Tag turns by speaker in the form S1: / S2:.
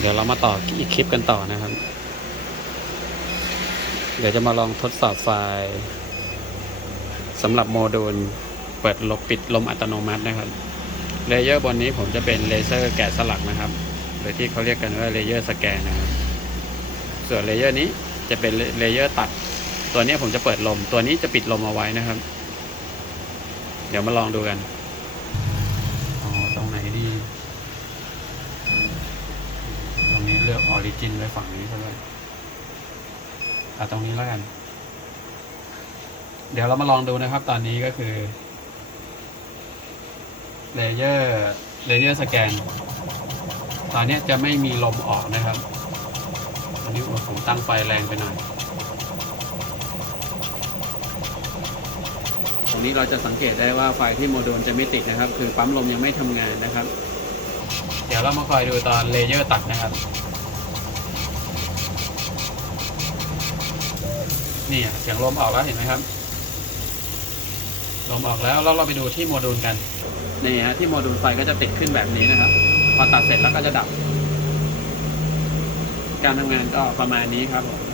S1: เดี๋ยวเรามาต่ออีกคลิปกันต่อนะครับ เดี๋ยวจะมาลองทดสอบไฟล์สำหรับโมดูลเปิดลบปิดลมอัตโนมัตินะครับ เลเยอร์บนนี้ผมจะเป็นเลเซอร์แกะสลักนะครับ หรือที่เขาเรียกกันว่าเลเยอร์สแกนนะครับ ส่วนเลเยอร์นี้จะเป็นเลเยอร์ตัด ตัวนี้ผมจะเปิดลม ตัวนี้จะปิดลมเอาไว้นะครับ เดี๋ยวมาลองดูกัน อ๋อ ตรงไหนดี ตรงนี้เลือกออริจินไว้ฝั่งนี้ก็ได้เอาตรงนี้แล้วกัน เดี๋ยวเรามาลองดูนะครับ ตอนนี้ก็คือเลเยอร์เลเยอร์สแกนตอนนี้จะไม่มีลมออกนะครับ อันนี้ผมตั้งไฟแรงไปหน่อย ตรงนี้เราจะสังเกตได้ว่าไฟที่โมดูลจะไม่ติดนะครับ คือปั๊มลมยังไม่ทำงานนะครับ เดี๋ยวเรามาคอยดูตอนเลเยอร์ตัดนะครับ นี่เสียงลมออกแล้วเห็นไหมครับ ลมออกแล้วแล้วเราไปดูที่โมดูลกัน นี่ฮะที่โมดูลไฟก็จะติดขึ้นแบบนี้นะครับ พอตัดเสร็จแล้วก็จะดับ การทำงานก็ประมาณนี้ครับผม